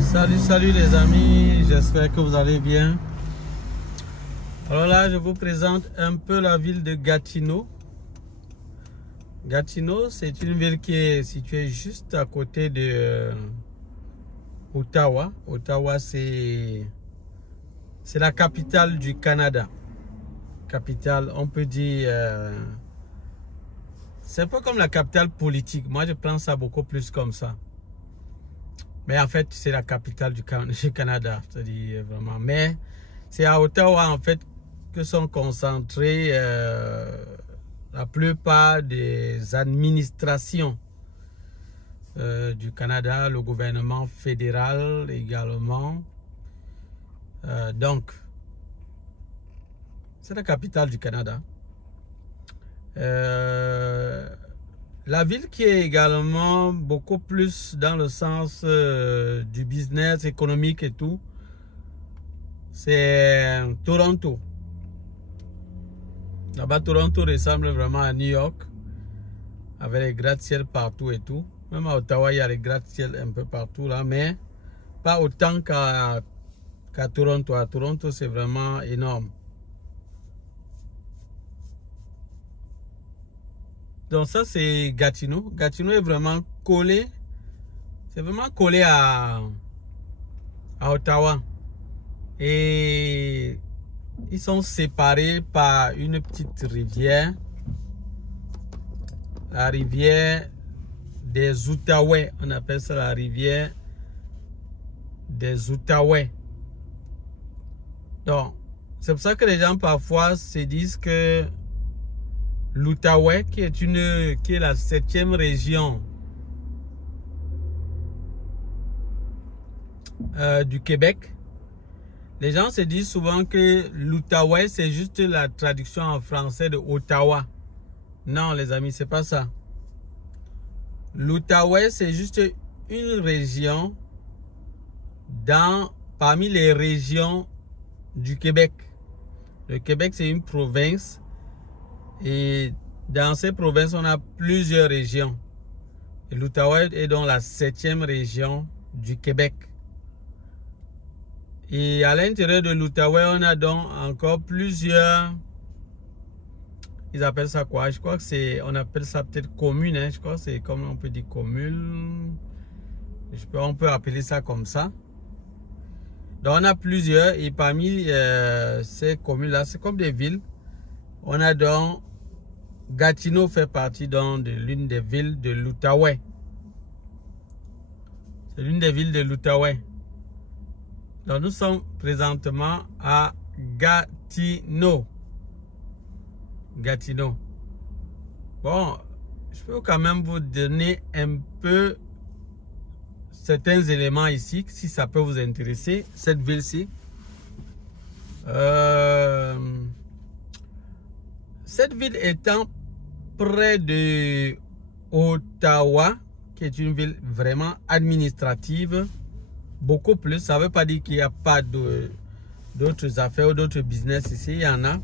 Salut les amis, j'espère que vous allez bien. Alors là, je vous présente un peu la ville de Gatineau. Gatineau, c'est une ville qui est située juste à côté de Ottawa. Ottawa, c'est la capitale du Canada. Capitale, on peut dire, c'est un peu comme la capitale politique. Moi, je prends ça beaucoup plus comme ça. Mais en fait, c'est la capitale du Canada, c'est-à-dire vraiment. Mais c'est à Ottawa, en fait, que sont concentrées la plupart des administrations du Canada, le gouvernement fédéral également. Donc, c'est la capitale du Canada. La ville qui est également beaucoup plus dans le sens du business économique et tout, c'est Toronto. Là-bas, Toronto ressemble vraiment à New York, avec les gratte-ciel partout et tout. Même à Ottawa, il y a les gratte-ciel un peu partout là, mais pas autant qu'à Toronto. À Toronto, c'est vraiment énorme. Donc ça, c'est Gatineau. Gatineau est vraiment collé. C'est vraiment collé à Ottawa. Et ils sont séparés par une petite rivière. La rivière des Outaouais. On appelle ça la rivière des Outaouais. Donc, c'est pour ça que les gens parfois se disent que l'Outaouais, qui est la 7e région du Québec, les gens se disent souvent que l'Outaouais, c'est juste la traduction en français de Ottawa. Non, les amis, c'est pas ça. L'Outaouais, c'est juste une région parmi les régions du Québec. Le Québec, c'est une province. Et dans ces provinces, on a plusieurs régions. L'Outaouais est donc la 7e région du Québec. Et à l'intérieur de l'Outaouais, on a donc encore plusieurs... Ils appellent ça quoi? Je crois que c'est... On appelle ça peut-être commune. Hein? Je crois que c'est comme on peut dire commune. On peut appeler ça comme ça. Donc on a plusieurs. Et parmi ces communes-là, c'est comme des villes. On a donc... Gatineau fait partie de l'une des villes de l'Outaouais. C'est l'une des villes de l'Outaouais. Donc nous sommes présentement à Gatineau. Gatineau. Bon, je peux quand même vous donner un peu certains éléments ici, si ça peut vous intéresser, cette ville-ci. Cette ville étant près de Ottawa, qui est une ville vraiment administrative, beaucoup plus. Ça ne veut pas dire qu'il n'y a pas d'autres affaires ou d'autres business ici, il y en a.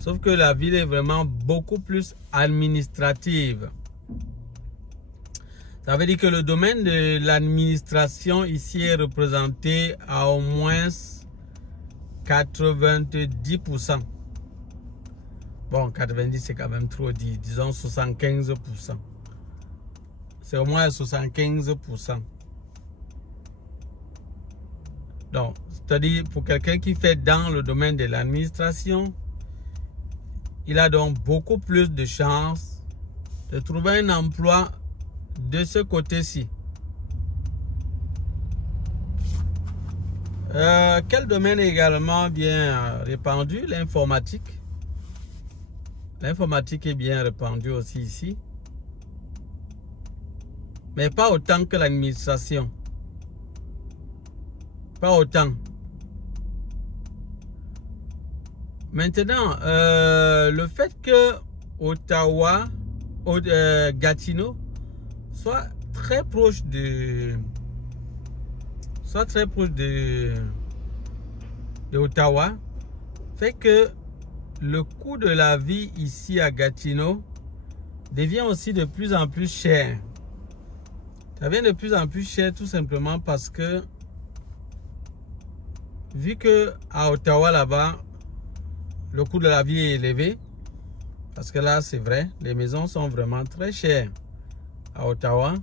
Sauf que la ville est vraiment beaucoup plus administrative. Ça veut dire que le domaine de l'administration ici est représenté à au moins 90%. Bon, 90 c'est quand même trop dit, disons 75%. C'est au moins 75%. Donc, c'est-à-dire pour quelqu'un qui fait dans le domaine de l'administration, il a donc beaucoup plus de chances de trouver un emploi de ce côté-ci. Quel domaine est également bien répandu? L'informatique. L'informatique est bien répandue aussi ici. Mais pas autant que l'administration. Pas autant. Maintenant, le fait que Ottawa, Gatineau, soit très proche de Ottawa, fait que le coût de la vie ici à Gatineau devient aussi de plus en plus cher. Ça devient de plus en plus cher tout simplement parce que vu que à Ottawa là-bas, le coût de la vie est élevé, parce que là c'est vrai, les maisons sont vraiment très chères à Ottawa.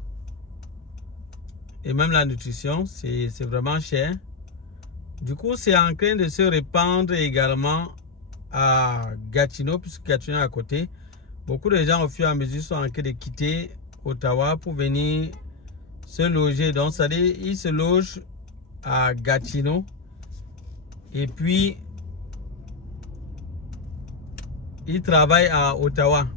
Et même la nutrition, c'est vraiment cher. Du coup, c'est en train de se répandre également à Gatineau, puisque Gatineau est à côté. Beaucoup de gens, au fur et à mesure, sont en train de quitter Ottawa pour venir se loger. Donc, ça dit, ils se logent à Gatineau. Et puis, ils travaillent à Ottawa.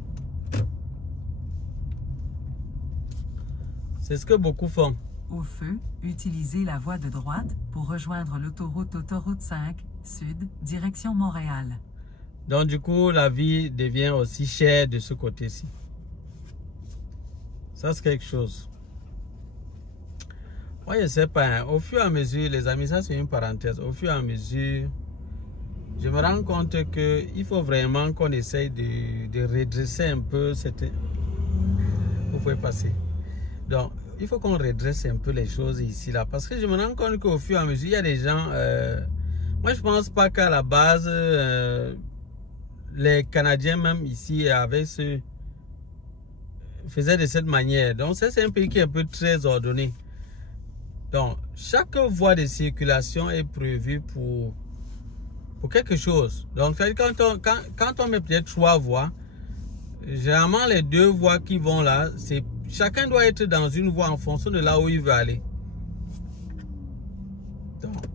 C'est ce que beaucoup font. Au feu, utilisez la voie de droite pour rejoindre l'autoroute 5 Sud, direction Montréal. Donc du coup, la vie devient aussi chère de ce côté-ci. Ça, c'est quelque chose. Moi, je ne sais pas. Hein. Au fur et à mesure, les amis, ça c'est une parenthèse. Au fur et à mesure, je me rends compte qu'il faut vraiment qu'on essaye de redresser un peu cette... Vous pouvez passer. Donc, il faut qu'on redresse un peu les choses ici, là. Parce que je me rends compte qu'au fur et à mesure, il y a des gens... moi, je ne pense pas qu'à la base, les Canadiens, même ici, faisaient de cette manière. Donc, c'est un pays qui est un peu très ordonné. Donc, chaque voie de circulation est prévue pour quelque chose. Donc, quand on met peut-être 3 voies, généralement, les 2 voies qui vont là, chacun doit être dans une voie en fonction de là où il veut aller. Donc,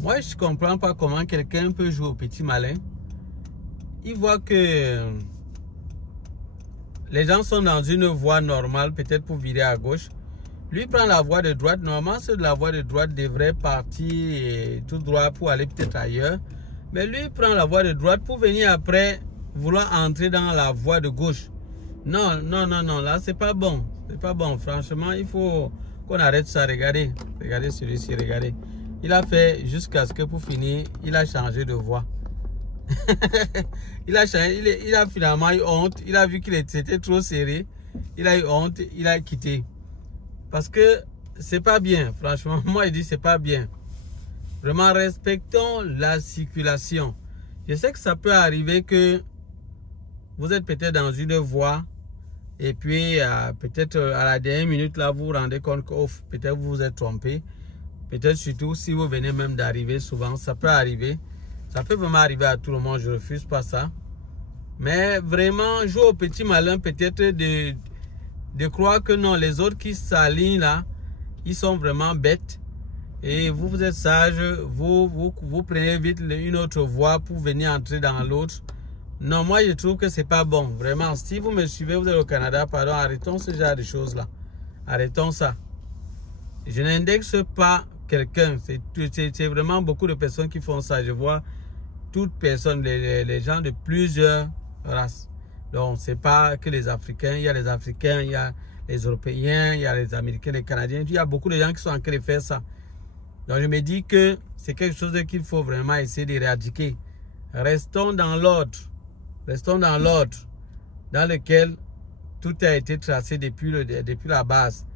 moi, je ne comprends pas comment quelqu'un peut jouer au petit malin. Il voit que les gens sont dans une voie normale, peut-être pour virer à gauche. Lui prend la voie de droite. Normalement, ceux de la voie de droite devraient partir tout droit pour aller peut-être ailleurs. Mais lui prend la voie de droite pour venir après vouloir entrer dans la voie de gauche. Non, non, non, non, là, c'est pas bon. C'est pas bon. Franchement, il faut qu'on arrête ça. Regardez. Regardez celui-ci, regardez. Il a fait jusqu'à ce que pour finir, il a changé de voie. il a finalement eu honte. Il a vu qu'il était trop serré. Il a eu honte. Il a quitté. Parce que c'est pas bien. Franchement, moi, il dit c'est pas bien. Vraiment, respectons la circulation. Je sais que ça peut arriver que vous êtes peut-être dans une voie et puis peut-être à la dernière minute, là, vous vous rendez compte que peut-être vous vous êtes trompé. Peut-être surtout si vous venez même d'arriver, souvent, ça peut arriver. Ça peut vraiment arriver à tout le monde, je ne refuse pas ça. Mais vraiment, jouer au petit malin, peut-être de croire que non, les autres qui s'alignent là, ils sont vraiment bêtes. Et vous êtes sage, vous prenez vite une autre voie pour venir entrer dans l'autre. Non, moi je trouve que c'est pas bon. Vraiment, si vous me suivez, vous êtes au Canada, pardon, arrêtons ce genre de choses là. Arrêtons ça. Je n'indexe pas quelqu'un. C'est vraiment beaucoup de personnes qui font ça. Je vois toutes personnes, les gens de plusieurs races. Donc, c'est pas que les Africains. Il y a les Africains, il y a les Européens, il y a les Américains, les Canadiens. Il y a beaucoup de gens qui sont en train de faire ça. Donc, je me dis que c'est quelque chose qu'il faut vraiment essayer d'éradiquer. Restons dans l'ordre. Restons dans l'ordre dans lequel tout a été tracé depuis la base.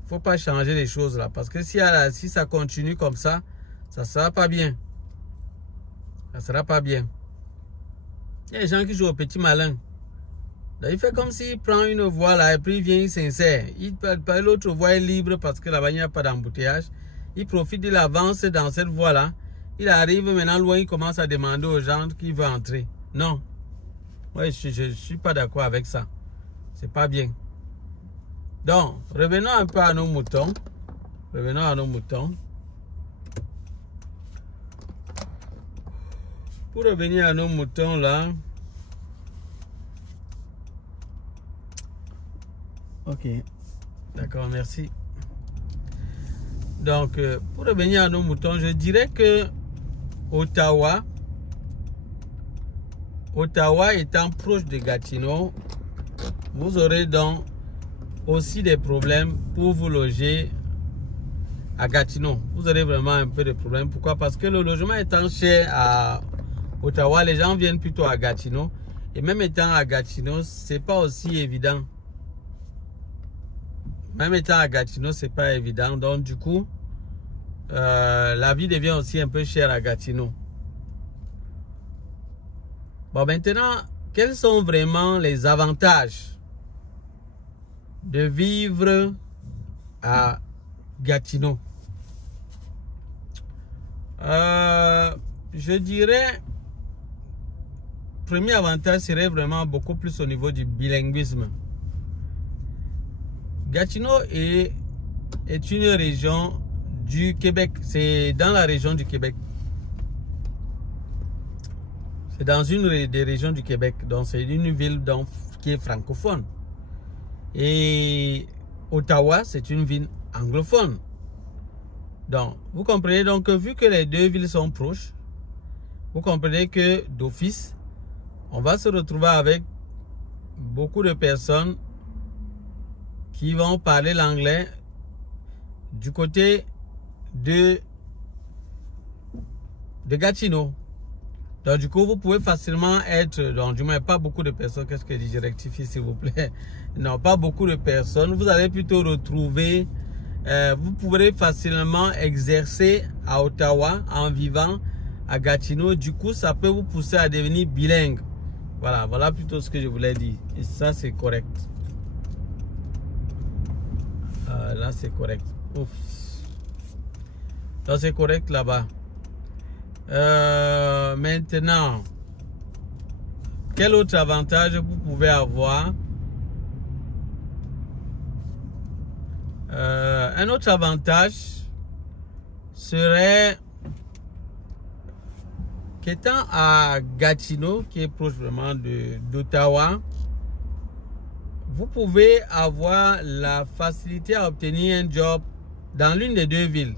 Il ne faut pas changer les choses là. Parce que si ça continue comme ça, ça ne sera pas bien. Ça ne sera pas bien. Il y a des gens qui jouent au petit malin. Donc, il fait comme s'il prend une voie là et puis il vient, il s'insère. L'autre voie est libre parce que là-bas, il n'y a pas d'embouteillage. Il profite, il avance dans cette voie-là. Il arrive maintenant loin, il commence à demander aux gens qui veulent entrer. Non. Moi, je ne suis pas d'accord avec ça. C'est pas bien. Donc, revenons un peu à nos moutons. Revenons à nos moutons. Pour revenir à nos moutons là. Ok. D'accord, merci. Donc, pour revenir à nos moutons, je dirais que Ottawa étant proche de Gatineau, vous aurez donc aussi des problèmes pour vous loger à Gatineau. Vous aurez vraiment un peu de problèmes. Pourquoi? Parce que le logement étant cher à Ottawa, les gens viennent plutôt à Gatineau. Et même étant à Gatineau, c'est pas aussi évident. même étant à Gatineau, c'est pas évident. Donc du coup, la vie devient aussi un peu chère à Gatineau. Bon, maintenant, quels sont vraiment les avantages de vivre à Gatineau? Je dirais, premier avantage serait vraiment beaucoup plus au niveau du bilinguisme. Gatineau est une région du Québec. C'est dans la région du Québec. C'est dans une des régions du Québec. Donc, c'est une ville donc, qui est francophone. Et Ottawa, c'est une ville anglophone. Donc, vous comprenez donc que vu que les deux villes sont proches, vous comprenez que d'office, on va se retrouver avec beaucoup de personnes qui vont parler l'anglais du côté de Gatineau. Donc du coup, vous pouvez facilement être, donc du moins pas beaucoup de personnes, qu'est-ce que je rectifie s'il vous plaît? Non, pas beaucoup de personnes. Vous allez plutôt retrouver, vous pourrez facilement exercer à Ottawa en vivant à Gatineau. Du coup, ça peut vous pousser à devenir bilingue. Voilà plutôt ce que je voulais dire. Et ça, c'est correct. Là, c'est correct. Ouf. Là, c'est correct là-bas. Maintenant, quel autre avantage vous pouvez avoir? Un autre avantage serait qu'étant à Gatineau, qui est proche vraiment d'Ottawa, vous pouvez avoir la facilité à obtenir un job dans l'une des deux villes.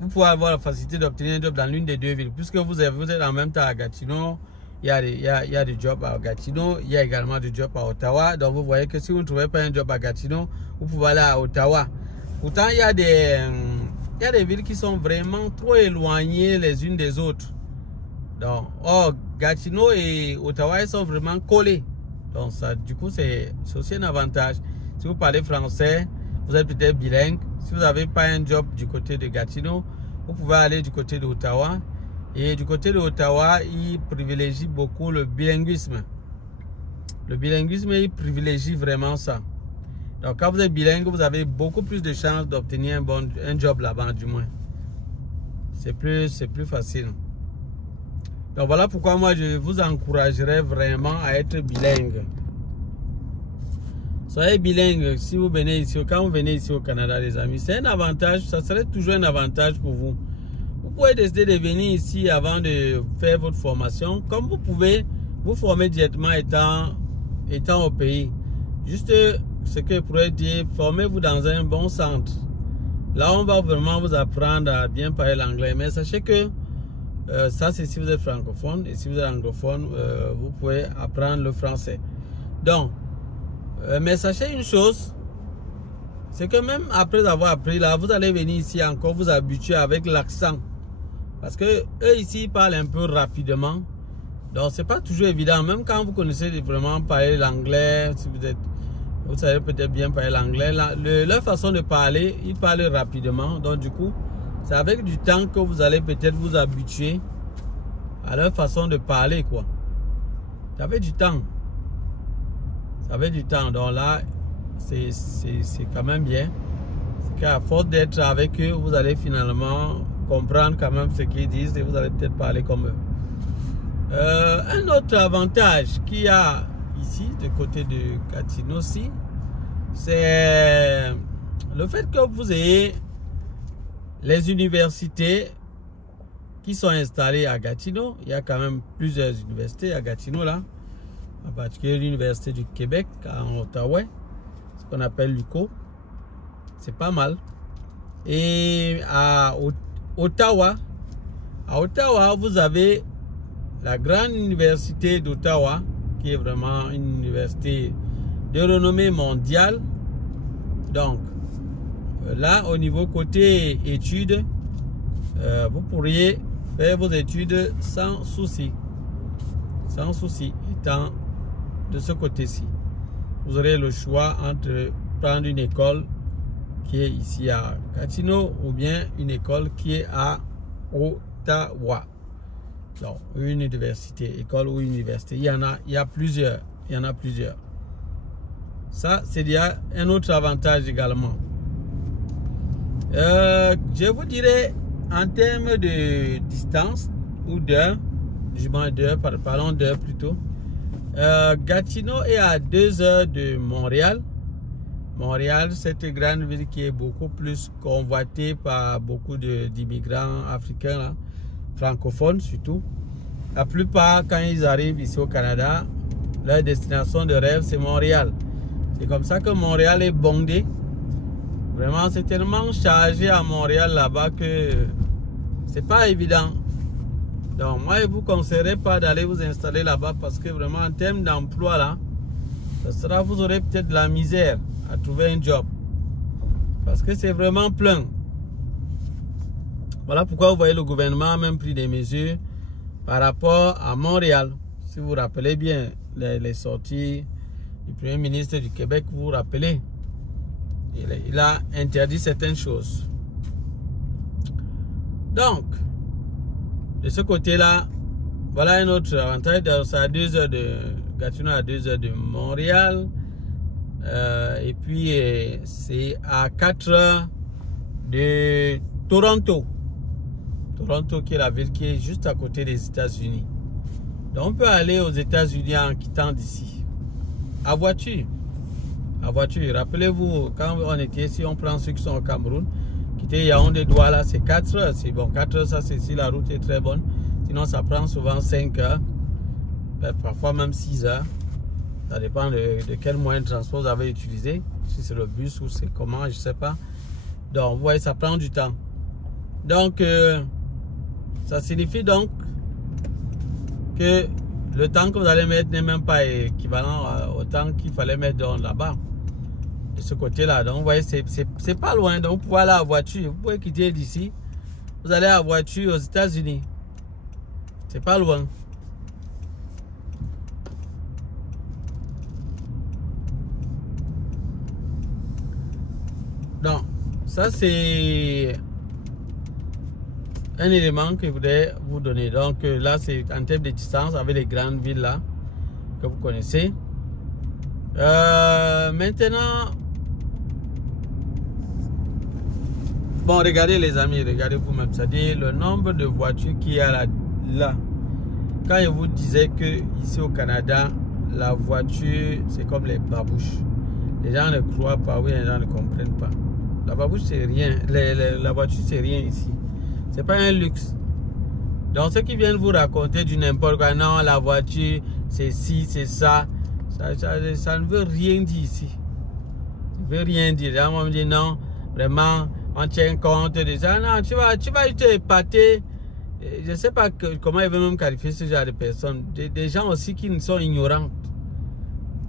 Vous pouvez avoir la facilité d'obtenir un job dans l'une des deux villes. Puisque vous êtes en même temps à Gatineau, il y a des jobs à Gatineau, il y a également des jobs à Ottawa. Donc vous voyez que si vous ne trouvez pas un job à Gatineau, vous pouvez aller à Ottawa. Pourtant, il y a des villes qui sont vraiment trop éloignées les unes des autres. Donc, Gatineau et Ottawa, ils sont vraiment collés. Donc ça, du coup, c'est aussi un avantage. Si vous parlez français, vous êtes peut-être bilingue. Si vous n'avez pas un job du côté de Gatineau, vous pouvez aller du côté d'Ottawa. Et du côté d'Ottawa, ils privilégient beaucoup le bilinguisme. Le bilinguisme, il privilégie vraiment ça. Donc quand vous êtes bilingue, vous avez beaucoup plus de chances d'obtenir un job là-bas, du moins. C'est plus facile. Donc voilà pourquoi moi je vous encouragerais vraiment à être bilingue. Soyez bilingue si vous venez ici, quand vous venez ici au Canada, les amis. C'est un avantage, ça serait toujours un avantage pour vous. Vous pouvez décider de venir ici avant de faire votre formation. Comme vous pouvez vous former directement étant au pays. Juste ce que je pourrais dire, formez-vous dans un bon centre. Là, on va vraiment vous apprendre à bien parler l'anglais. Mais sachez que ça, c'est si vous êtes francophone. Et si vous êtes anglophone, vous pouvez apprendre le français. Donc, mais sachez une chose, c'est que même après avoir appris là, vous allez venir ici encore vous habituer avec l'accent. Parce que eux ici, ils parlent un peu rapidement. Donc, c'est pas toujours évident. Même quand vous connaissez vraiment parler l'anglais, si vous savez peut-être bien parler l'anglais, leur façon de parler, ils parlent rapidement. Donc, du coup, c'est avec du temps que vous allez peut-être vous habituer à leur façon de parler, quoi. Ça fait du temps. Ça fait du temps. Donc là, c'est quand même bien. C'est qu'à force d'être avec eux, vous allez finalement comprendre quand même ce qu'ils disent et vous allez peut-être parler comme eux. Un autre avantage qu'il y a ici, du côté de Gatineau aussi, c'est le fait que vous ayez les universités qui sont installées à Gatineau. Il y a quand même plusieurs universités à Gatineau là. En particulier l'Université du Québec en Ottawa, ce qu'on appelle l'UQO. C'est pas mal. Et à Ottawa, vous avez la grande université d'Ottawa, qui est vraiment une université de renommée mondiale. Donc, là, au niveau côté études, vous pourriez faire vos études sans souci. Sans souci, étant de ce côté-ci. vous aurez le choix entre prendre une école qui est ici à Gatineau ou bien une école qui est à Ottawa. Donc, une université, école ou université. Il y a plusieurs. Il y en a plusieurs. Ça, c'est déjà un autre avantage également. Je vous dirais, en termes de distance ou d'heure, parlons d'heure plutôt, Gatineau est à 2 heures de Montréal. Montréal, cette grande ville qui est beaucoup plus convoitée par beaucoup d'immigrants africains, là, francophones surtout. La plupart, quand ils arrivent ici au Canada, leur destination de rêve, c'est Montréal. C'est comme ça que Montréal est bondé. Vraiment, c'est tellement chargé à Montréal là-bas que c'est pas évident. Donc, moi, je ne vous conseillerais pas d'aller vous installer là-bas parce que vraiment, en termes d'emploi, là, vous aurez peut-être de la misère à trouver un job. Parce que c'est vraiment plein. Voilà pourquoi vous voyez le gouvernement a même pris des mesures par rapport à Montréal. Si vous vous rappelez bien les sorties du Premier ministre du Québec, vous vous rappelez, il a interdit certaines choses. Donc, de ce côté-là, voilà un autre avantage. C'est à 2 heures de Gatineau, à 2 heures de Montréal. Et puis, c'est à 4 heures de Toronto. Toronto qui est la ville qui est juste à côté des États-Unis. Donc, on peut aller aux États-Unis en quittant d'ici. À voiture. À voiture. Rappelez-vous, quand on était ici, on prend ceux qui sont au Cameroun. Quitter Yaoundé Douala, c'est 4 heures. C'est bon, 4 heures, ça c'est si la route est très bonne. Sinon, ça prend souvent 5 heures. Parfois même 6 heures. Ça dépend de quel moyen de transport vous avez utilisé. Si c'est le bus ou c'est comment, je ne sais pas. Donc, vous voyez, ça prend du temps. Donc, ça signifie donc que le temps que vous allez mettre n'est même pas équivalent au temps qu'il fallait mettre là-bas. De ce côté-là. Donc, vous voyez, c'est pas loin. Donc, vous pouvez aller à voiture. Vous pouvez quitter d'ici. Vous allez à voiture aux États-Unis. C'est pas loin. Donc, ça c'est un élément que je voudrais vous donner. Donc là, c'est en termes de distance avec les grandes villes là que vous connaissez. Maintenant, bon, regardez les amis, regardez vous-même. C'est-à-dire le nombre de voitures qu'il y a là. Quand je vous disais que ici au Canada, la voiture, c'est comme les babouches. Les gens ne croient pas, oui, les gens ne comprennent pas. La babouche, c'est rien. La voiture, c'est rien ici. C'est pas un luxe. Donc, ceux qui viennent vous raconter du n'importe quoi, non, la voiture, c'est ci, c'est ça. Ça ne veut rien dire ici. Ça ne veut rien dire. Les gens vont me dire, non, vraiment, on tient compte de ça. Non, tu vas te épater. Je ne sais pas comment ils veulent même qualifier ce genre de personnes. Des gens aussi qui sont ignorants.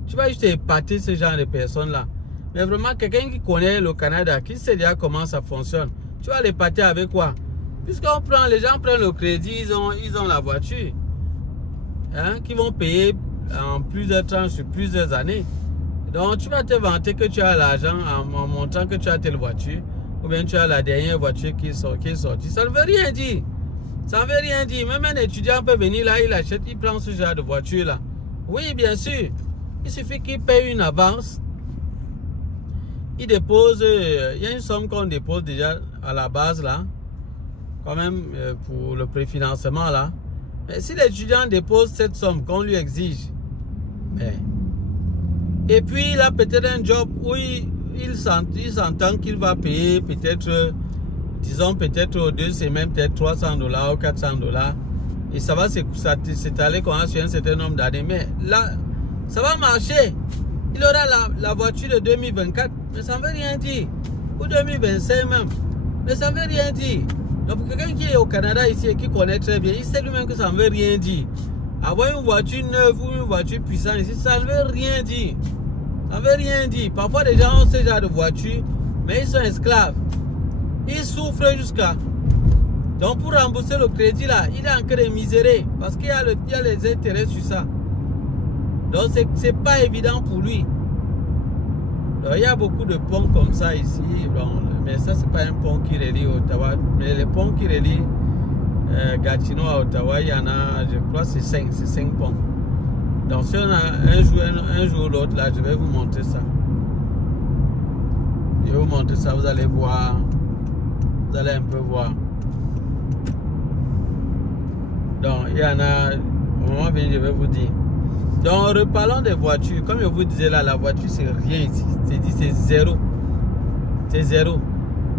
Tu vas juste épater ce genre de personnes-là. Mais vraiment, quelqu'un qui connaît le Canada, qui sait déjà comment ça fonctionne, tu vas l'épater avec quoi? Puisqu'on prend, les gens prennent le crédit, ils ont la voiture. Hein, qui vont payer en plusieurs tranches sur plusieurs années. Donc, tu vas te vanter que tu as l'argent en montrant que tu as telle voiture. Ou bien tu as la dernière voiture qui est sortie. Ça ne veut rien dire. Ça ne veut rien dire. Même un étudiant peut venir là, il achète, il prend ce genre de voiture-là. Oui, bien sûr. Il suffit qu'il paye une avance. Il dépose, il y a une somme qu'on dépose déjà à la base là, quand même pour le préfinancement là. Mais si l'étudiant dépose cette somme qu'on lui exige, et puis il a peut-être un job où il s'entend qu'il va payer peut-être, disons peut-être 2 semaines, peut-être $300 ou $400, et ça va s'étaler sur un certain nombre d'années. Mais là, ça va marcher. Il aura la voiture de 2024, mais ça ne veut rien dire. Ou 2025 même, mais ça ne veut rien dire. Donc pour quelqu'un qui est au Canada ici et qui connaît très bien, il sait lui-même que ça ne veut rien dire. Avoir une voiture neuve ou une voiture puissante ici, ça ne veut rien dire. Ça ne veut rien dire. Parfois les gens ont ce genre de voiture, mais ils sont esclaves. Ils souffrent jusqu'à... Donc pour rembourser le crédit là, il est encore miséré parce qu'il y a les intérêts sur ça. Donc c'est pas évident pour lui. Alors, il y a beaucoup de ponts comme ça ici. Bon, mais ça, c'est pas un pont qui relie Ottawa. Mais les ponts qui relient Gatineau à Ottawa, il y en a, je crois, c'est 5 ponts. Donc, si on a un jour ou l'autre, là, je vais vous montrer ça. Je vais vous montrer ça, vous allez voir. Vous allez un peu voir. Donc, il y en a, au moment venu, je vais vous dire. Donc, reparlons des voitures. Comme je vous disais là, la voiture, c'est rien ici. C'est zéro. C'est zéro.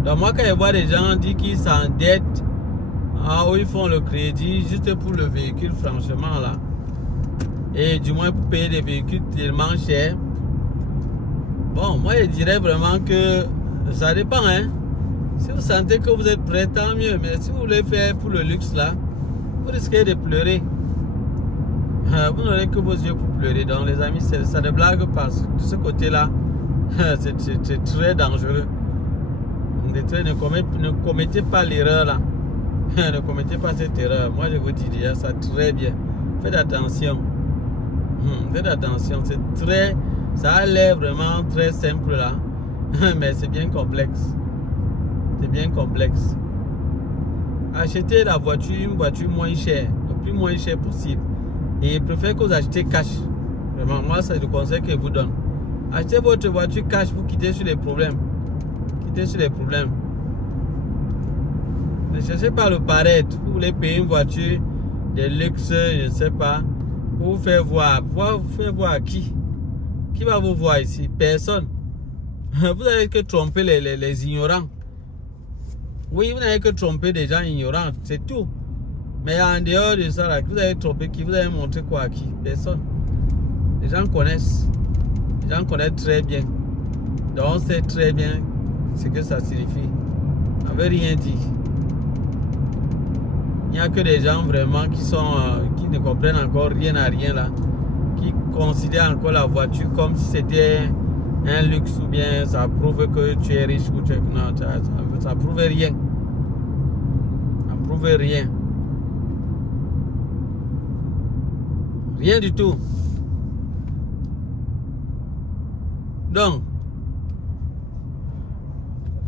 Donc, moi, quand je vois des gens dire qu'ils s'endettent, où ils font le crédit juste pour le véhicule, franchement, là. Et du moins pour payer des véhicules tellement chers. Bon, moi, je dirais vraiment que ça dépend, hein. Si vous sentez que vous êtes prêt, tant mieux. Mais si vous voulez faire pour le luxe, là, vous risquez de pleurer. Vous n'aurez que vos yeux pour pleurer. Donc les amis, ça ne blague pas. De ce côté-là, c'est très dangereux. Ne commettez pas l'erreur là. Ne commettez pas cette erreur. Moi, je vous dis déjà ça très bien. Faites attention. Faites attention. C'est très... Ça a l'air vraiment très simple là. Mais c'est bien complexe. C'est bien complexe. Achetez la voiture, une voiture moins chère. Le plus moins cher possible. Et je préfère que vous achetez cash. Vraiment, moi, c'est le conseil que je vous donne. Achetez votre voiture cash, vous quittez sur les problèmes. Quittez sur les problèmes. Ne cherchez pas le paraître. Vous voulez payer une voiture de luxe, je ne sais pas. Pour vous faire voir. Vous faire voir à qui? Qui va vous voir ici? Personne. Vous n'avez que tromper les ignorants. Oui, vous n'avez que tromper des gens ignorants. C'est tout. Mais en dehors de ça, là, vous avez trompé qui? Vous avez montré quoi à qui? Personne. Les gens connaissent. Les gens connaissent très bien. Donc on sait très bien ce que ça signifie. On ne veut rien dire. Il n'y a que des gens vraiment qui ne comprennent encore rien à rien là. Qui considèrent encore la voiture comme si c'était un luxe ou bien ça prouve que tu es riche ou tu es... Non, ça prouve rien. Ça prouve rien. Rien du tout. Donc,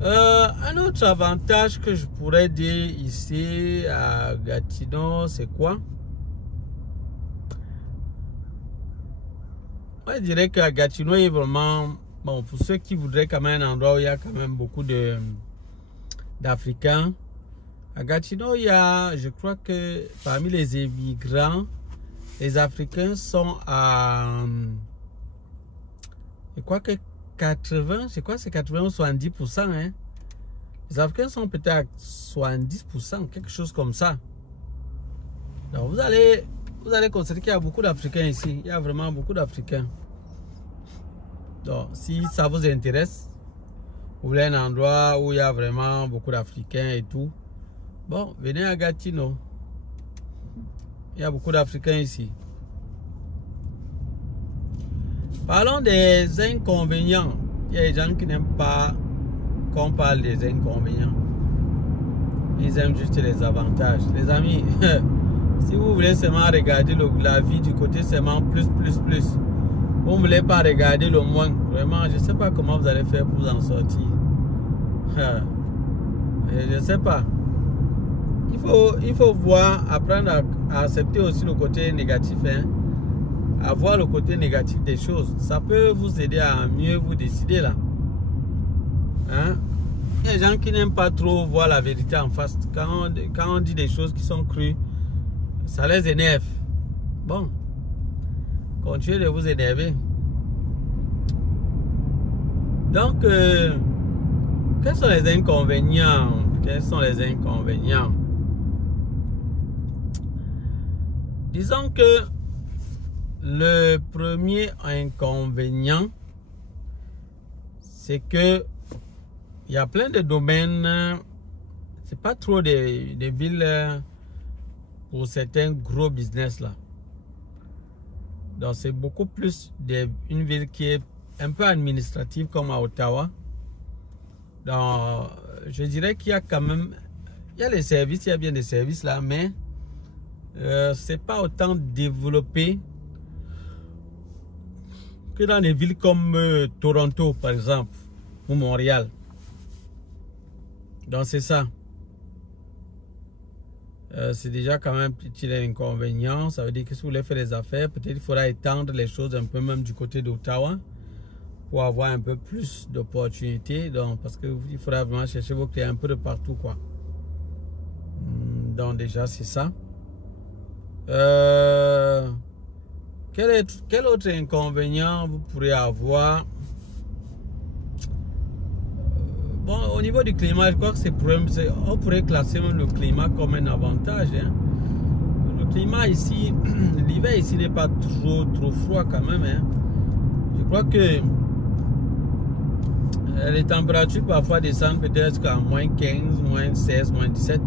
un autre avantage que je pourrais dire ici à Gatineau, c'est quoi? Moi, je dirais qu'à Gatineau, il est vraiment... Bon, pour ceux qui voudraient quand même un endroit où il y a quand même beaucoup d'Africains. À Gatineau, il y a, je crois que parmi les immigrants, les Africains sont à... Je crois que 80, je crois que c'est 80 ou 70%. Hein. Les Africains sont peut-être à 70%, quelque chose comme ça. Donc vous allez constater qu'il y a beaucoup d'Africains ici. Il y a vraiment beaucoup d'Africains. Donc si ça vous intéresse, vous voulez un endroit où il y a vraiment beaucoup d'Africains et tout, bon, venez à Gatineau. Il y a beaucoup d'Africains ici. Parlons des inconvénients. Il y a des gens qui n'aiment pas qu'on parle des inconvénients. Ils aiment juste les avantages. Les amis, si vous voulez seulement regarder la vie du côté seulement plus. Vous ne voulez pas regarder le moins. Vraiment, je ne sais pas comment vous allez faire pour vous en sortir. Je ne sais pas. Il faut voir, apprendre à accepter aussi le côté négatif. Hein. À voir le côté négatif des choses. Ça peut vous aider à mieux vous décider là. Hein? Il y a des gens qui n'aiment pas trop voir la vérité en face. Quand on dit des choses qui sont crues, ça les énerve. Bon, continuez de vous énerver. Donc, quels sont les inconvénients? Quels sont les inconvénients? Disons que le premier inconvénient, c'est que il y a plein de domaines, c'est pas trop des villes pour certains gros business là. Donc c'est beaucoup plus une ville qui est un peu administrative comme à Ottawa. Donc je dirais qu'il y a quand même, il y a les services, il y a bien des services là, mais c'est pas autant développé que dans des villes comme Toronto, par exemple, ou Montréal. Donc, c'est ça. C'est déjà quand même un petit inconvénient. Ça veut dire que si vous voulez faire des affaires, peut-être il faudra étendre les choses un peu même du côté d'Ottawa pour avoir un peu plus d'opportunités. Donc, parce qu'il faudra vraiment chercher vos clients un peu de partout, quoi. Donc, déjà, c'est ça. Quel autre inconvénient vous pourrez avoir? Bon, au niveau du climat, je crois que on pourrait classer même le climat comme un avantage. Hein. Le climat ici, l'hiver ici n'est pas trop froid quand même. Hein. Je crois que les températures parfois descendent peut-être jusqu'à moins 15, moins 16, moins 17.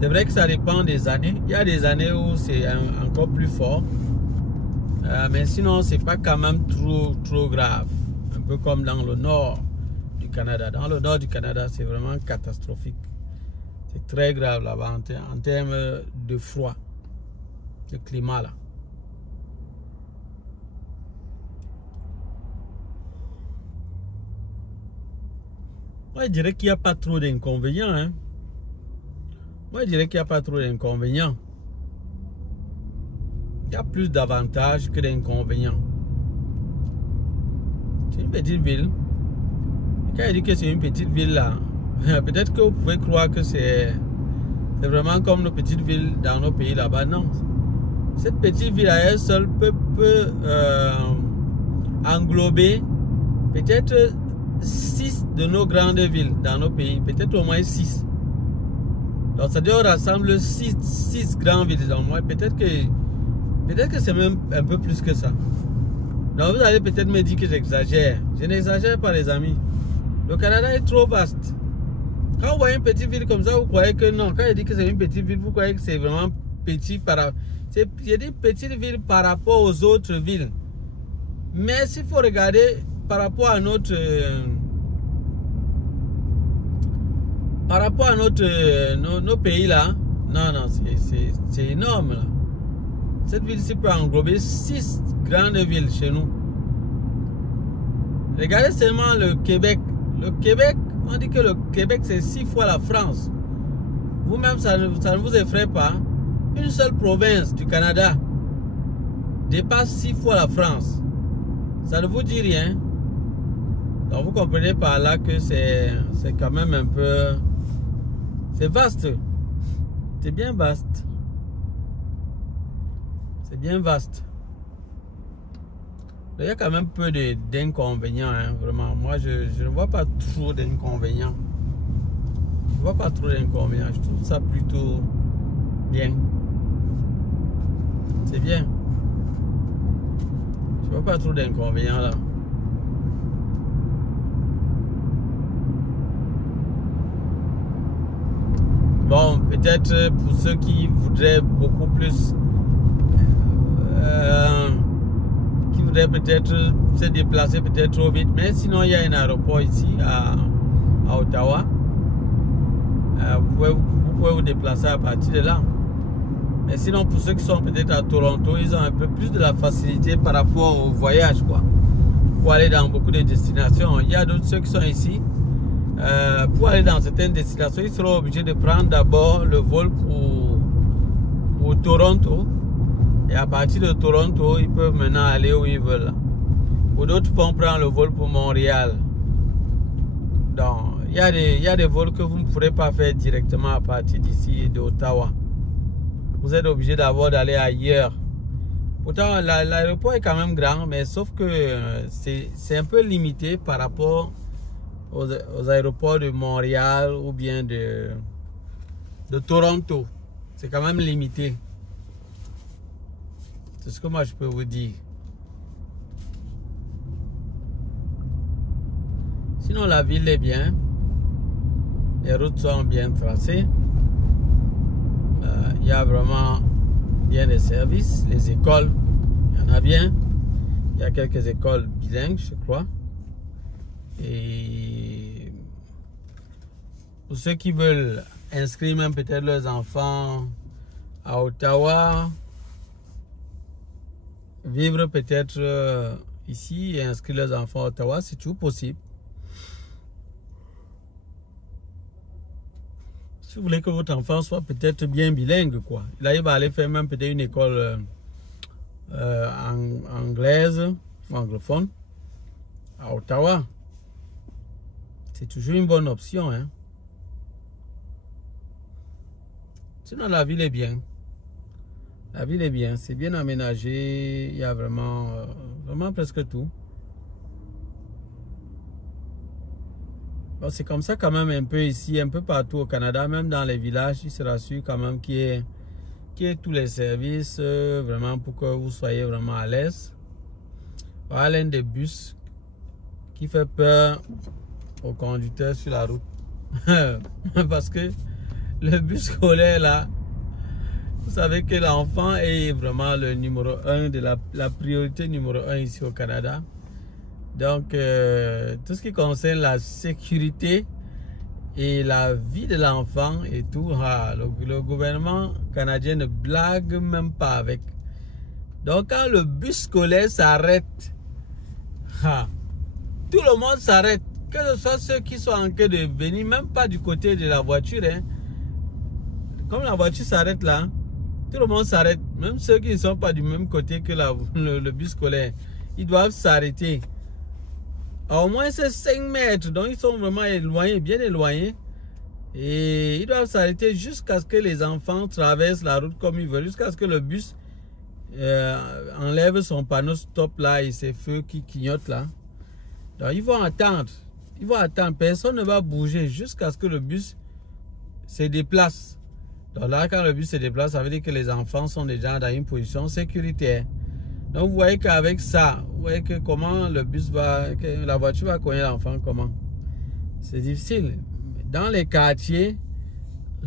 C'est vrai que ça dépend des années. Il y a des années où c'est encore plus fort. Mais sinon, c'est pas quand même trop grave. Un peu comme dans le nord du Canada. Dans le nord du Canada, c'est vraiment catastrophique. C'est très grave là-bas en termes de froid, de climat là. Moi, je dirais qu'il n'y a pas trop d'inconvénients. Hein. Moi, je dirais qu'il n'y a pas trop d'inconvénients. Il y a plus d'avantages que d'inconvénients. C'est une petite ville. Quand il dit que c'est une petite ville là, peut-être que vous pouvez croire que c'est vraiment comme nos petites villes dans nos pays là-bas. Non. Cette petite ville à elle seule peut englober peut-être 6 de nos grandes villes dans nos pays. Peut-être au moins 6. Donc ça doit rassembler 6 grandes villes. Donc moi, peut-être que c'est même un peu plus que ça. Donc vous allez peut-être me dire que j'exagère. Je n'exagère pas, les amis. Le Canada est trop vaste. Quand vous voyez une petite ville comme ça, vous croyez que non. Quand il dit que c'est une petite ville, vous croyez que c'est vraiment petit j'ai dit petite ville par rapport aux autres villes. Mais s'il faut regarder par rapport à notre nos pays là, non, c'est énorme là. Cette ville-ci peut englober 6 grandes villes chez nous. Regardez seulement le Québec. Le Québec, on dit que le Québec c'est 6 fois la France. Vous-même, ça ne vous effraie pas. Une seule province du Canada dépasse 6 fois la France. Ça ne vous dit rien. Donc vous comprenez par là que c'est quand même un peu... C'est vaste. C'est bien vaste. C'est bien vaste. Il y a quand même peu d'inconvénients, hein, vraiment. Moi, je ne vois pas trop d'inconvénients. Je ne vois pas trop d'inconvénients. Je trouve ça plutôt bien. C'est bien. Je ne vois pas trop d'inconvénients là. Bon, peut-être pour ceux qui voudraient beaucoup plus... qui voudraient peut-être se déplacer peut-être trop vite. Mais sinon, il y a un aéroport ici à Ottawa. Vous pouvez vous déplacer à partir de là. Mais sinon, pour ceux qui sont peut-être à Toronto, ils ont un peu plus de la facilité par rapport au voyage, quoi. Pour aller dans beaucoup de destinations. Il y a d'autres ceux qui sont ici. Pour aller dans certaines destinations, ils seront obligés de prendre d'abord le vol pour Toronto. Et à partir de Toronto, ils peuvent maintenant aller où ils veulent. Ou d'autres vont prendre le vol pour Montréal. Donc, il y a des vols que vous ne pourrez pas faire directement à partir d'ici d'Ottawa. Vous êtes obligé d'abord d'aller ailleurs. Pourtant, l'aéroport est quand même grand, mais sauf que c'est un peu limité par rapport aux aéroports de Montréal ou bien de Toronto. C'est quand même limité. C'est ce que moi je peux vous dire. Sinon, la ville est bien. Les routes sont bien tracées. Il y a vraiment bien des services. Les écoles, il y en a bien. Il y a quelques écoles bilingues, je crois. Et pour ceux qui veulent inscrire même peut-être leurs enfants à Ottawa, vivre peut-être ici et inscrire leurs enfants à Ottawa, c'est toujours possible. Si vous voulez que votre enfant soit peut-être bien bilingue, quoi. Là, il va aller faire même peut-être une école anglaise ou anglophone à Ottawa. C'est toujours une bonne option, hein. Sinon, la ville est bien. La ville est bien. C'est bien aménagé. Il y a vraiment presque tout. Bon, c'est comme ça quand même un peu ici, un peu partout au Canada. Même dans les villages, il se rassure quand même qu'il y ait tous les services vraiment pour que vous soyez vraiment à l'aise. Voilà l'un des bus qui fait peur aux conducteurs sur la route. Parce que le bus scolaire là, vous savez que l'enfant est vraiment le numéro 1 de la priorité numéro 1 ici au Canada. Donc tout ce qui concerne la sécurité et la vie de l'enfant et tout, le gouvernement canadien ne blague même pas avec. Donc quand le bus scolaire s'arrête, tout le monde s'arrête. Que ce soit ceux qui sont en train de venir, même pas du côté de la voiture. Hein. Comme la voiture s'arrête là, tout le monde s'arrête. Même ceux qui ne sont pas du même côté que le bus scolaire, ils doivent s'arrêter. Au moins c'est 5 mètres, donc ils sont vraiment éloignés, bien éloignés. Et ils doivent s'arrêter jusqu'à ce que les enfants traversent la route comme ils veulent, jusqu'à ce que le bus enlève son panneau stop là et ses feux qui clignotent là. Donc ils vont attendre. Ils vont attendre. Personne ne va bouger jusqu'à ce que le bus se déplace. Donc là, quand le bus se déplace, ça veut dire que les enfants sont déjà dans une position sécuritaire. Donc vous voyez qu'avec ça, vous voyez que comment le bus va, que la voiture va cogner l'enfant, comment. C'est difficile. Dans les quartiers,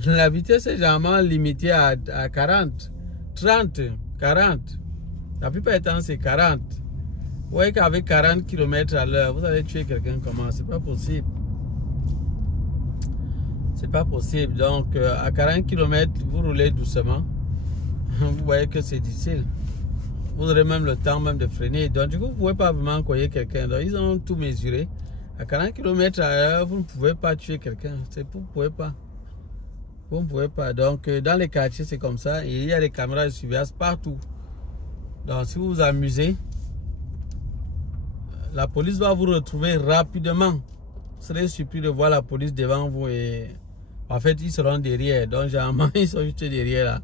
la vitesse est généralement limitée à 40, 30, 40. La plupart du temps, c'est 40. Vous voyez qu'avec 40 km à l'heure, vous allez tuer quelqu'un comment? C'est pas possible. C'est pas possible. Donc, à 40 km, vous roulez doucement. Vous voyez que c'est difficile. Vous aurez même le temps même de freiner. Donc, du coup, vous ne pouvez pas vraiment coller quelqu'un. Donc, ils ont tout mesuré. À 40 km à l'heure, vous ne pouvez pas tuer quelqu'un. Vous ne pouvez pas. Vous ne pouvez pas. Donc, dans les quartiers, c'est comme ça. Et il y a des caméras de surveillance partout. Donc, si vous vous amusez, la police va vous retrouver rapidement. Vous serez surpris de voir la police devant vous et en fait ils seront derrière. Donc généralement ils sont juste derrière là.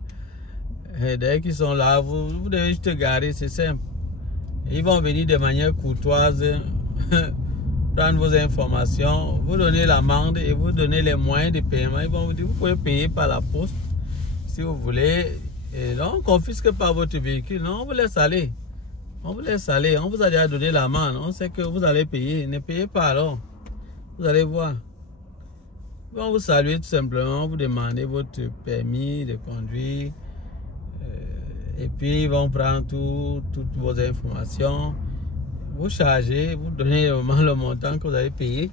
Et dès qu'ils sont là, vous devez juste garer, c'est simple. Et ils vont venir de manière courtoise prendre vos informations, vous donner l'amende et vous donner les moyens de paiement. Ils vont vous dire vous pouvez payer par la poste si vous voulez. Et non, on ne confisque pas votre véhicule. Non, on vous laisse aller. On vous laisse aller. On vous a déjà donné l'amende. On sait que vous allez payer. Ne payez pas alors. Vous allez voir. Ils vont vous saluer tout simplement. Vous demandez votre permis de conduire. Et puis ils vont prendre toutes vos informations. Vous chargez. Vous donnez le montant que vous allez payer.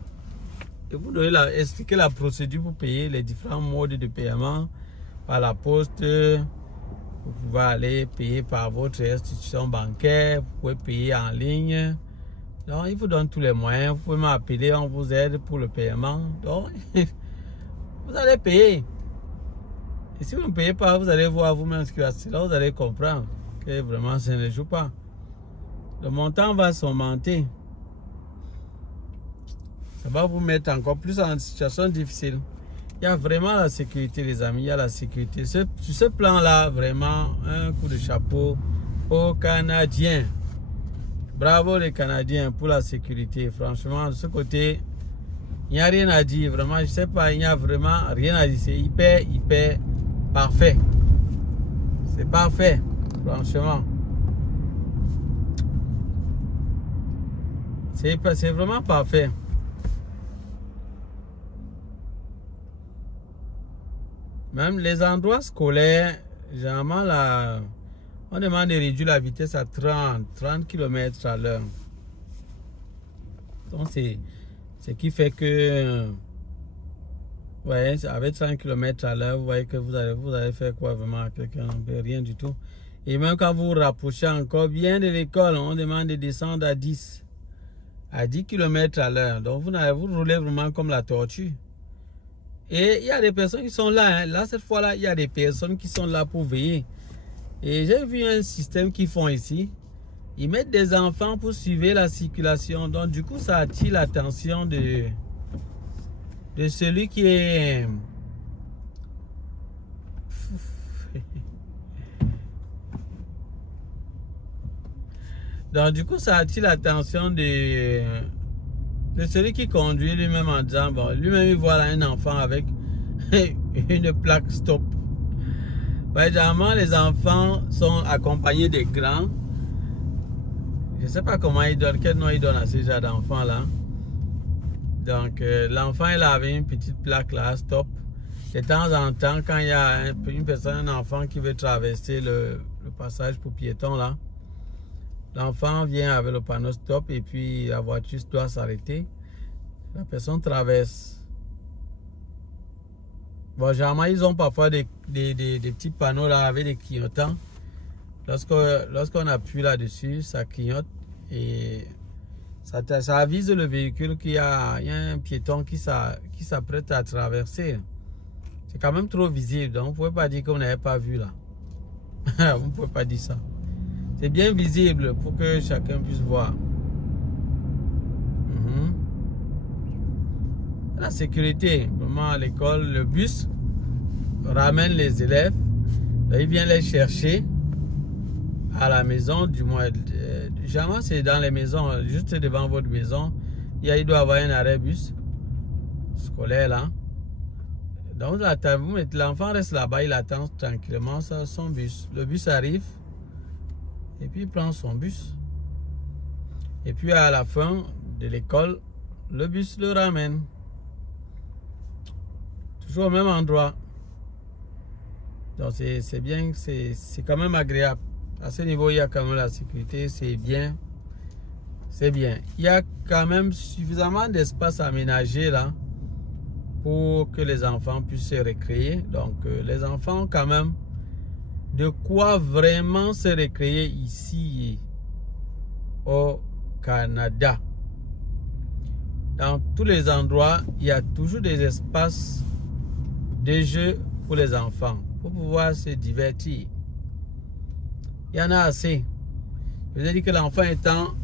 Et vous donnez expliquer la procédure pour payer les différents modes de paiement. Par la poste. Vous pouvez aller payer par votre institution bancaire, vous pouvez payer en ligne. Donc, il vous donne tous les moyens. Vous pouvez m'appeler, on vous aide pour le paiement. Donc, vous allez payer. Et si vous ne payez pas, vous allez voir vous-même ce qu'il y a. Là, vous allez comprendre que vraiment, ça ne joue pas. Le montant va s'augmenter. Ça va vous mettre encore plus en situation difficile. Il y a vraiment la sécurité, les amis. Il y a la sécurité. Sur ce plan-là, vraiment, un coup de chapeau aux Canadiens. Bravo les Canadiens pour la sécurité. Franchement, de ce côté, il n'y a rien à dire. Vraiment, je ne sais pas, il n'y a vraiment rien à dire. C'est hyper, hyper parfait. C'est parfait, franchement. C'est vraiment parfait. Même les endroits scolaires, généralement, on demande de réduire la vitesse à 30 km à l'heure. Donc, c'est ce qui fait que, ouais, avec 30 km à l'heure, vous voyez que vous allez faire quoi vraiment à quelqu'un? Rien du tout. Et même quand vous vous rapprochez encore bien de l'école, on demande de descendre à 10 km à l'heure. Donc vous roulez vraiment comme la tortue. Et il y a des personnes qui sont là. Hein. Là, cette fois-là, il y a des personnes qui sont là pour veiller. Et j'ai vu un système qu'ils font ici. Ils mettent des enfants pour suivre la circulation. Donc, du coup, ça attire l'attention de celui qui est... Donc, du coup, ça attire l'attention de celui qui conduit lui-même en disant, bon, lui-même, il voit là un enfant avec une plaque stop. Généralement, les enfants sont accompagnés des grands. Je ne sais pas comment ils donnent, quel nom ils donnent à ces genres d'enfants-là. Donc, l'enfant, il avait une petite plaque là, stop. De temps en temps, quand il y a une personne, un enfant qui veut traverser le passage pour piétons là, l'enfant vient avec le panneau stop et puis la voiture doit s'arrêter. La personne traverse. Bon, généralement, ils ont parfois des petits panneaux là avec des clignotants. Lorsqu'on appuie là-dessus, ça clignote et ça avise le véhicule qu'il y a un piéton qui s'apprête à traverser. C'est quand même trop visible, donc vous ne pouvez pas dire qu'on n'avait pas vu là. Vous ne pouvez pas dire ça. C'est bien visible pour que chacun puisse voir. La sécurité, vraiment à l'école, le bus ramène les élèves. Il vient les chercher à la maison, du moins. Généralement, c'est dans les maisons, juste devant votre maison. Il doit y avoir un arrêt bus scolaire là. Donc, l'enfant reste là-bas, il attend tranquillement son bus. Le bus arrive et puis il prend son bus. Et puis à la fin de l'école, le bus le ramène. Toujours au même endroit. Donc c'est bien, c'est quand même agréable. À ce niveau, il y a quand même la sécurité, c'est bien. C'est bien. Il y a quand même suffisamment d'espace aménagé là pour que les enfants puissent se récréer. Donc les enfants ont quand même de quoi vraiment se récréer ici au Canada. Dans tous les endroits, il y a toujours des espaces de jeux pour les enfants, pour pouvoir se divertir. Il y en a assez. Je vous ai dit que l'enfant étant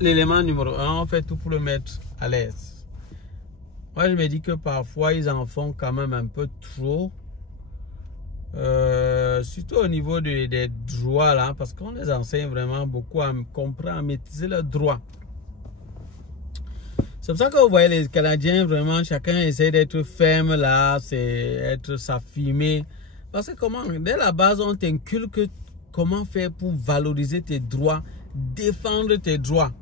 l'élément numéro 1, on fait tout pour le mettre à l'aise. Moi, je me dis que parfois, ils en font quand même un peu trop. Surtout au niveau des droits, là, parce qu'on les enseigne vraiment beaucoup à comprendre, à maîtriser leurs droits. C'est pour ça que vous voyez les Canadiens, vraiment, chacun essaie d'être ferme là, s'affirmer. Parce que comment, dès la base, on t'inculque comment faire pour valoriser tes droits, défendre tes droits.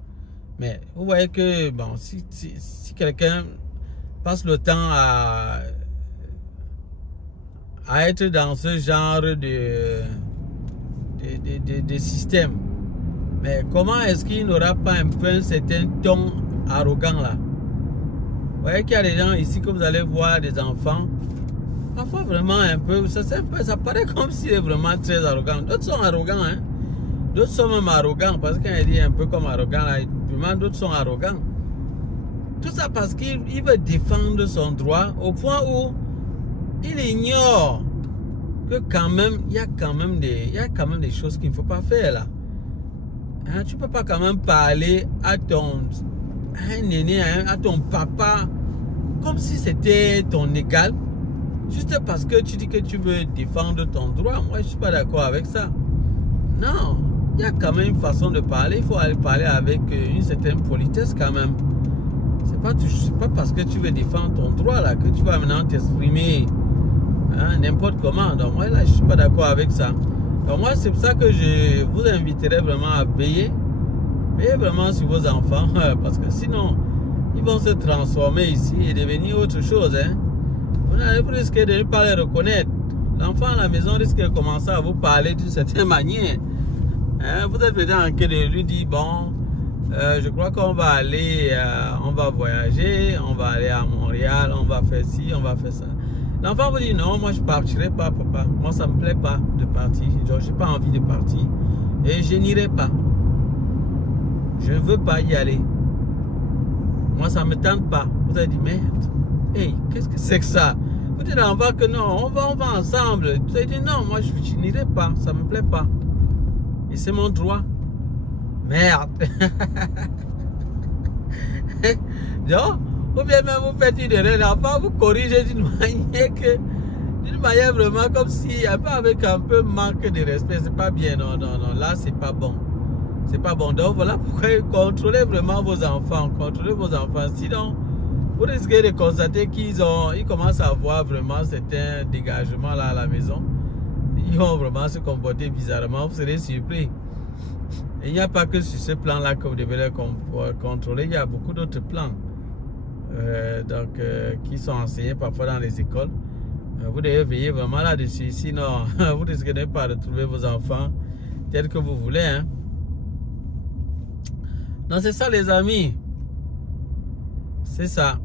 Mais vous voyez que, bon, si quelqu'un passe le temps à être dans ce genre de système, mais comment est-ce qu'il n'aura pas un peu un certain ton arrogant là? Vous voyez qu'il y a des gens ici que vous allez voir, des enfants, parfois vraiment un peu, ça paraît comme s'il est vraiment très arrogant. D'autres sont arrogants, hein. D'autres sont même arrogants, parce qu'il dit un peu comme arrogant là, vraiment d'autres sont arrogants. Tout ça parce qu'il veut défendre son droit au point où il ignore que quand même, il y a quand même des choses qu'il ne faut pas faire là. Hein, tu ne peux pas quand même parler à un aîné, à ton papa, comme si c'était ton égal, juste parce que tu dis que tu veux défendre ton droit. Moi, je ne suis pas d'accord avec ça. Non, il y a quand même une façon de parler. Il faut aller parler avec une certaine politesse quand même. C'est pas parce que tu veux défendre ton droit là que tu vas maintenant t'exprimer n'importe comment. Donc moi, là, je ne suis pas d'accord avec ça. Donc moi, c'est pour ça que je vous inviterai vraiment à veiller. Veillez vraiment sur vos enfants, parce que sinon, ils vont se transformer ici et devenir autre chose. Hein. Vous risquez de ne pas les reconnaître. L'enfant à la maison risque de commencer à vous parler d'une certaine manière. Hein. Vous êtes peut-être en train de lui dire, bon, je crois qu'on va aller, on va voyager, on va aller à Montréal, on va faire ci, on va faire ça. L'enfant vous dit non, moi je partirai pas, papa. Moi ça me plaît pas de partir. Genre, j'ai pas envie de partir. Et je n'irai pas. Je ne veux pas y aller. Moi ça me tente pas. Vous avez dit merde. Hey, qu'est-ce que c'est que ça? Vous dites à l'enfant que non, on va ensemble. Vous avez dit non, moi je n'irai pas. Ça me plaît pas. Et c'est mon droit. Merde. Non? Ou bien même vous faites une erreur, l'enfant vous corrigez d'une manière vraiment comme si, un peu avec un peu manque de respect, c'est pas bien, non, non, non, là c'est pas bon. C'est pas bon. Donc voilà pourquoi contrôlez vraiment vos enfants, sinon vous risquez de constater qu'ils commencent à avoir vraiment certains dégagements là à la maison. Ils vont vraiment se comporter bizarrement, vous serez surpris. Et il n'y a pas que sur ce plan-là que vous devez les contrôler, il y a beaucoup d'autres plans. Qui sont enseignés parfois dans les écoles. Vous devez veiller vraiment là-dessus, sinon vous risquez de pas retrouver vos enfants tels que vous voulez. Hein. Non, c'est ça les amis. C'est ça.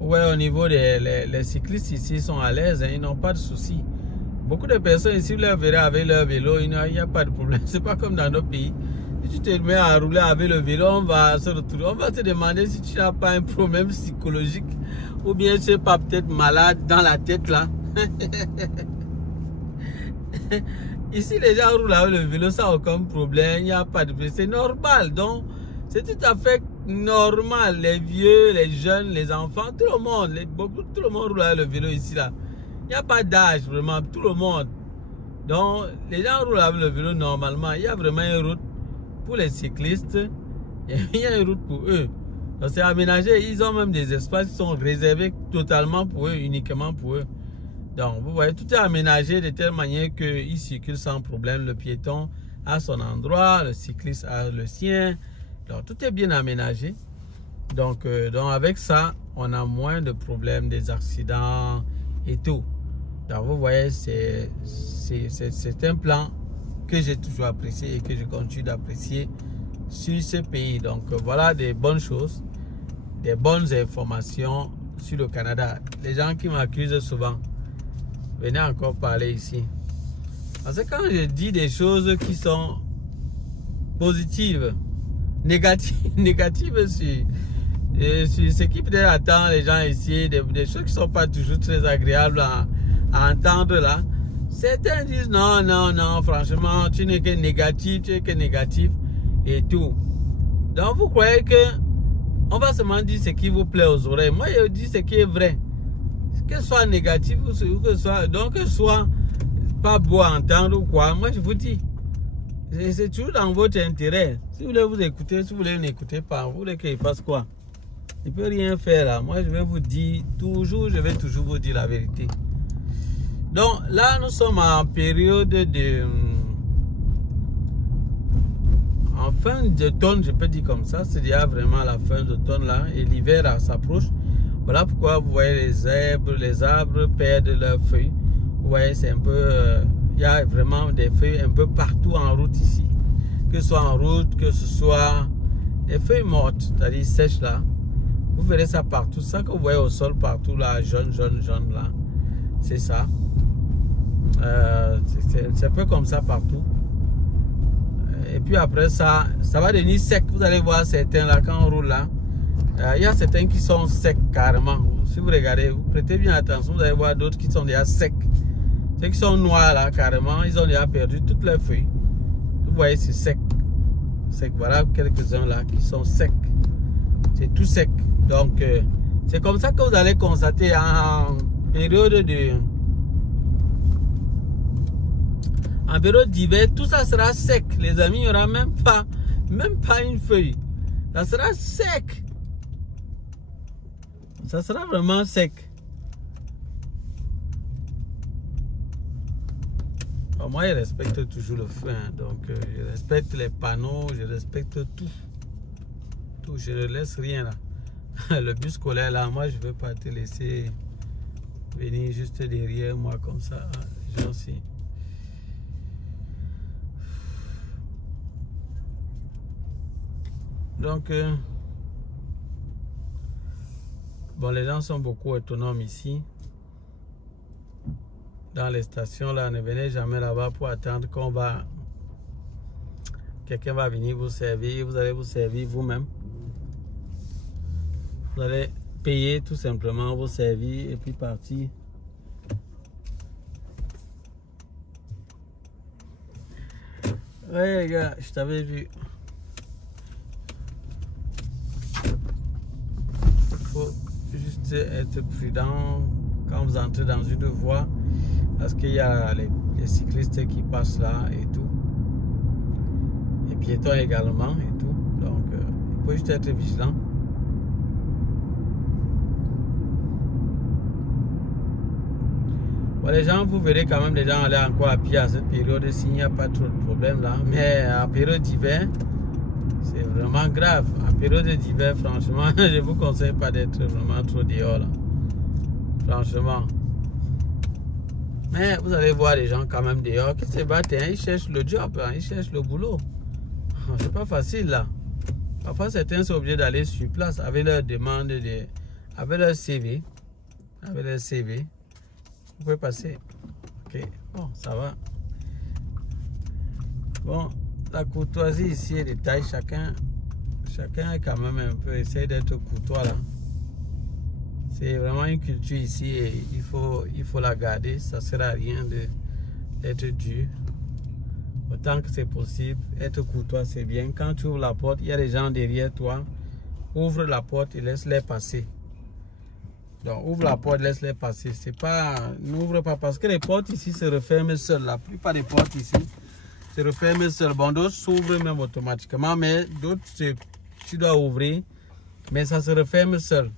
Ouais, au niveau des les cyclistes ici sont à l'aise, hein, ils n'ont pas de soucis. Beaucoup de personnes ici, vous les verrez avec leur vélo, il n'y a pas de problème. C'est pas comme dans nos pays. Si tu te mets à rouler avec le vélo, on va se retrouver. On va te demander si tu n'as pas un problème psychologique ou bien tu n'es pas peut-être malade dans la tête là. Ici, les gens roulent avec le vélo sans aucun problème. Il n'y a pas de problème. C'est normal. Donc, c'est tout à fait normal. Les vieux, les jeunes, les enfants, tout le monde. Tout le monde roule avec le vélo ici là. Il n'y a pas d'âge vraiment. Tout le monde. Donc, les gens roulent avec le vélo normalement. Il y a vraiment une route. Pour les cyclistes, il y a une route pour eux. Donc c'est aménagé, ils ont même des espaces qui sont réservés totalement pour eux, uniquement pour eux. Donc vous voyez, tout est aménagé de telle manière qu'ils circulent sans problème. Le piéton a son endroit, le cycliste a le sien. Donc tout est bien aménagé. Donc avec ça, on a moins de problèmes, des accidents et tout. Donc vous voyez, c'est un plan que j'ai toujours apprécié et que je continue d'apprécier sur ce pays. Donc voilà des bonnes choses, des bonnes informations sur le Canada. Les gens qui m'accusent souvent, venez encore parler ici. Parce que quand je dis des choses qui sont positives, négatives sur ce qui peut-être attend les gens ici, des choses qui ne sont pas toujours très agréables à entendre là, certains disent non, non, non, franchement, tu n'es que négatif, et tout. Donc vous croyez que on va seulement dire ce qui vous plaît aux oreilles. Moi, je dis ce qui est vrai. Que ce soit négatif ou que ce soit, donc que ce soit pas beau à entendre ou quoi, moi je vous dis. C'est toujours dans votre intérêt. Si vous voulez vous écouter, si vous voulez n'écouter pas, vous voulez qu'il fasse quoi? Il ne peut rien faire là. Moi, je vais vous dire toujours, je vais toujours vous dire la vérité. Donc là, nous sommes en période en fin d'automne, je peux dire comme ça. C'est déjà vraiment la fin d'automne là. Et l'hiver s'approche. Voilà pourquoi vous voyez les arbres perdent leurs feuilles. Vous voyez, c'est un peu... il y a vraiment des feuilles un peu partout en route ici. Que ce soit en route, que ce soit des feuilles mortes, c'est-à-dire sèches là. Vous verrez ça partout. Ça que vous voyez au sol partout là, jaune là. C'est ça. C'est un peu comme ça partout. Et puis après ça va devenir sec. Vous allez voir certains là, quand on roule là, il y a certains qui sont secs carrément. Si vous regardez, vous prêtez bien attention, vous allez voir d'autres qui sont déjà secs. Ceux qui sont noirs là, carrément, ils ont déjà perdu toutes leurs feuilles. Vous voyez, c'est sec. Voilà quelques-uns là qui sont secs. C'est tout sec. Donc, c'est comme ça que vous allez constater en période d'hiver, tout ça sera sec. Les amis, il n'y aura même pas une feuille. Ça sera sec. Ça sera vraiment sec. Alors moi, je respecte toujours le feu. Hein. Donc, je respecte les panneaux, je respecte tout. Tout, je ne laisse rien là. Le bus scolaire là, moi, je ne veux pas te laisser venir juste derrière moi comme ça. Genre si. Donc, bon, les gens sont beaucoup autonomes ici. dans les stations là, ne venez jamais là-bas pour attendre qu'on va... Quelqu'un va venir vous servir, vous allez vous servir vous-même. Vous allez payer tout simplement, vous servir et puis partir. Ouais les gars, je t'avais vu. Il faut juste être prudent quand vous entrez dans une voie parce qu'il y a les cyclistes qui passent là et tout. Et piétons également et tout. Donc il faut juste être vigilant. Bon, les gens, vous verrez quand même les gens aller encore à pied à cette période s'il n'y a pas trop de problèmes là. Mais en période d'hiver, c'est vraiment grave. En période d'hiver, franchement, je ne vous conseille pas d'être vraiment trop dehors là. Franchement. Mais vous allez voir les gens quand même dehors qui se battent, hein, ils cherchent le job, hein, ils cherchent le boulot. C'est pas facile là. Parfois certains sont obligés d'aller sur place avec leur demande, avec leur CV. Avec leur CV. Vous pouvez passer. Ok, bon, ça va. Bon, la courtoisie ici est de taille. Chacun est quand même un peu, essaye d'être courtois là. C'est vraiment une culture ici et il faut la garder. Ça ne sert à rien d'être dur. Autant que c'est possible, être courtois c'est bien. Quand tu ouvres la porte, il y a des gens derrière toi. Ouvre la porte et laisse-les passer. Donc ouvre la porte, laisse-les passer. C'est pas, n'ouvre pas parce que les portes ici se referment seules. La plupart des portes ici se referment seules. Bon, d'autres s'ouvrent même automatiquement, mais d'autres tu dois ouvrir, mais ça se referme seul.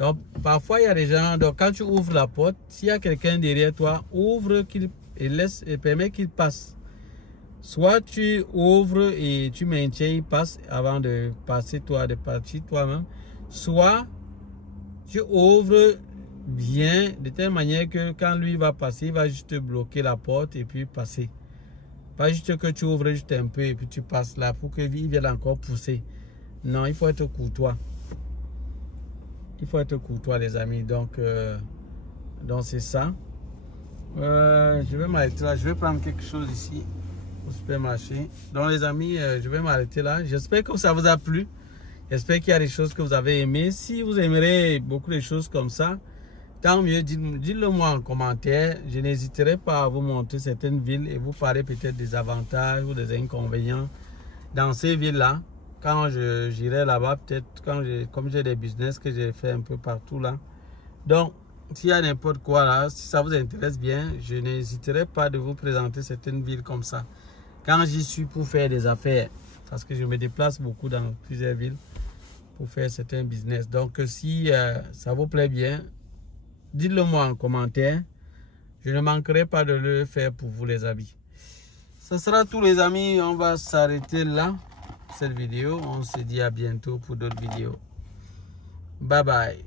Donc parfois il y a des gens. Donc quand tu ouvres la porte, s'il y a quelqu'un derrière toi, ouvre et permet qu'il passe. Soit tu ouvres et tu maintiens, il passe avant de passer de partir toi-même. Soit tu ouvres bien de telle manière que quand lui va passer, il va juste bloquer la porte et puis passer. Pas juste que tu ouvres juste un peu et puis tu passes là pour qu'il vienne encore pousser. Non, il faut être courtois. Il faut être courtois les amis. Donc c'est ça. Je vais m'arrêter là. Je vais prendre quelque chose ici au supermarché. Donc les amis, je vais m'arrêter là. J'espère que ça vous a plu. J'espère qu'il y a des choses que vous avez aimées. Si vous aimerez beaucoup de choses comme ça, tant mieux, dites-le moi en commentaire. Je n'hésiterai pas à vous montrer certaines villes et vous parler peut-être des avantages ou des inconvénients dans ces villes-là. Quand j'irai là-bas, peut-être comme j'ai des business que j'ai fait un peu partout là. Donc, s'il y a n'importe quoi là, si ça vous intéresse bien, je n'hésiterai pas de vous présenter certaines villes comme ça. Quand j'y suis pour faire des affaires, parce que je me déplace beaucoup dans plusieurs villes pour faire certains business. Donc, si ça vous plaît bien, dites-le moi en commentaire. Je ne manquerai pas de le faire pour vous les amis. Ce sera tout les amis. On va s'arrêter là, cette vidéo. On se dit à bientôt pour d'autres vidéos. Bye bye.